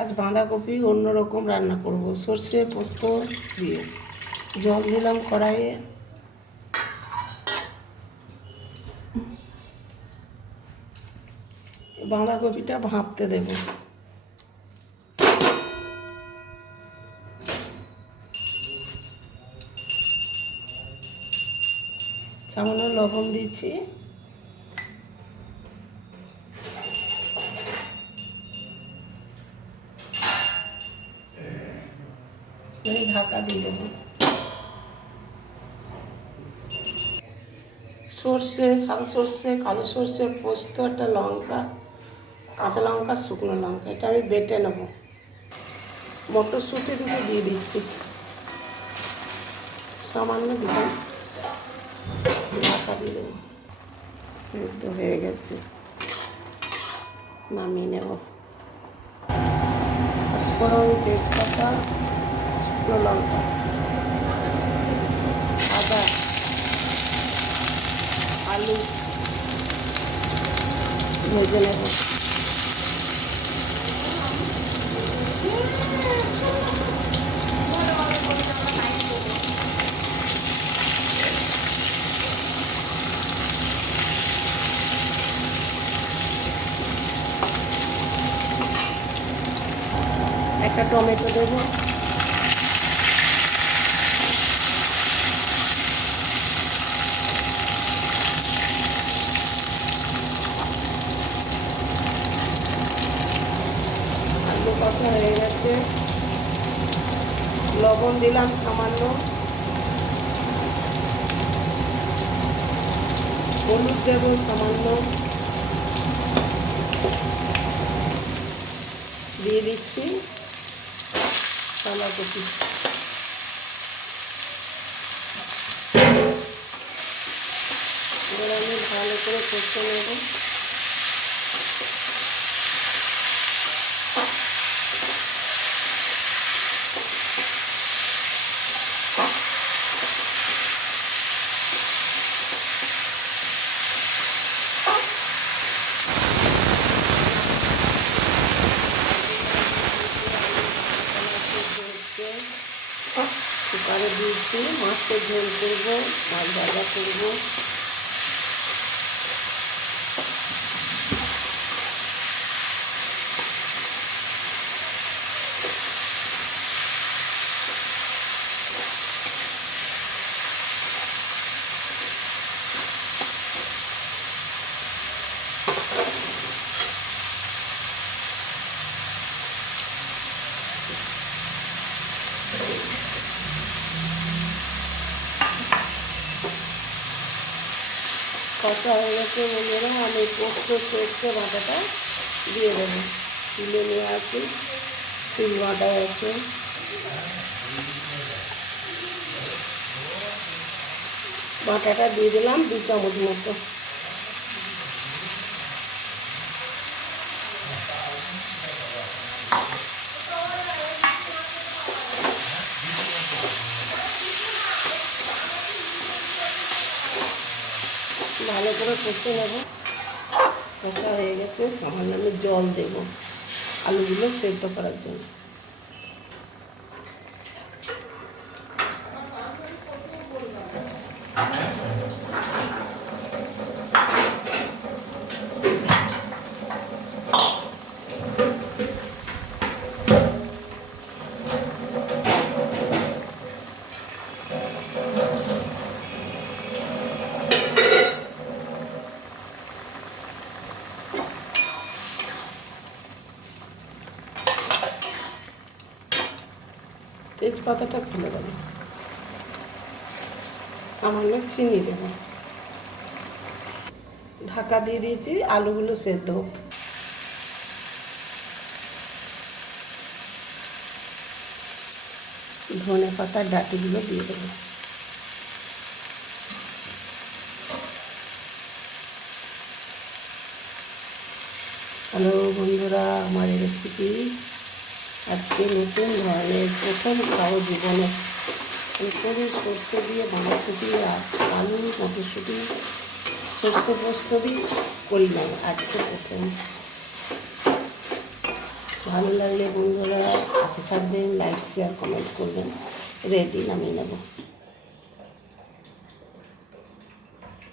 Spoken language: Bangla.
আজ বাঁধাকপি অন্যরকম রান্না করব। সর্ষে, পোস্ত দিয়ে। জল দিলাম কড়াইয়ে। বাঁধাকপিটা ভাপতে দেবো। সামান্য লবণ দিচ্ছি। আমি ঢাকা দিয়ে দেবো। সর্ষে, সাদা সর্ষে, কালো সর্ষে, পোস্ত, একটা লঙ্কা, কাঁচা লঙ্কা, শুকনো লঙ্কা, এটা আমি বেটে নেব। মটরশুঁটি দুটো দিয়ে দিচ্ছি। সামান্য দিলাম ঢাকা দিয়ে দেবো। সেদ্ধ হয়ে গেছে। নামিয়ে নেব। পাঁচফোড়ন তেজপাতা শুকনো লঙ্কা আদা আলু ভেজে নেব একটা টমেটো দেবো। কষা হয়ে গেছে। লবণ দিলাম সামান্য। হলুদ দেবো সামান্য। দিয়ে দিচ্ছি আমি ভালো করে কষে নেব। কুকারে দিয়েছি মাছটা ঝোল করব মাছ ভাজা করব। কষা হয়ে গেছে বন্ধুরা, আমি পোস্ত সরষে বাটাটা দিয়ে দেবো। তুলে নিয়ে আসি শিল বাটা আছে। বাটাটা দিয়ে দিলাম দু চামচ মতো। ভালো করে কষে নেব। কষা হয়ে গেছে, সামান্য আমি জল দেব আলুগুলো সেদ্ধ করার জন্য। তেজপাতাটা খুলে দেবো। সামান্য চিনি দেবো। ঢাকা দিয়ে দিয়েছি, আলুগুলো সেদ্ধ হোক। ধনে পাতার ডাটিগুলো দিয়ে দেবো। হ্যালো বন্ধুরা, আমার রেসিপি আজকে নতুন ধরনের প্রথম খাও জীবনে। করে সর্ষে দিয়ে বাঁধাকপি আর আলু, মটরশুঁটি, সর্ষে দিয়ে করলাম আজকে প্রথম। ভালো লাগলে বন্ধুরা পাশে থাকবেন লাইক শেয়ার কমেন্ট করবেন। রেডি নামিয়ে নেব।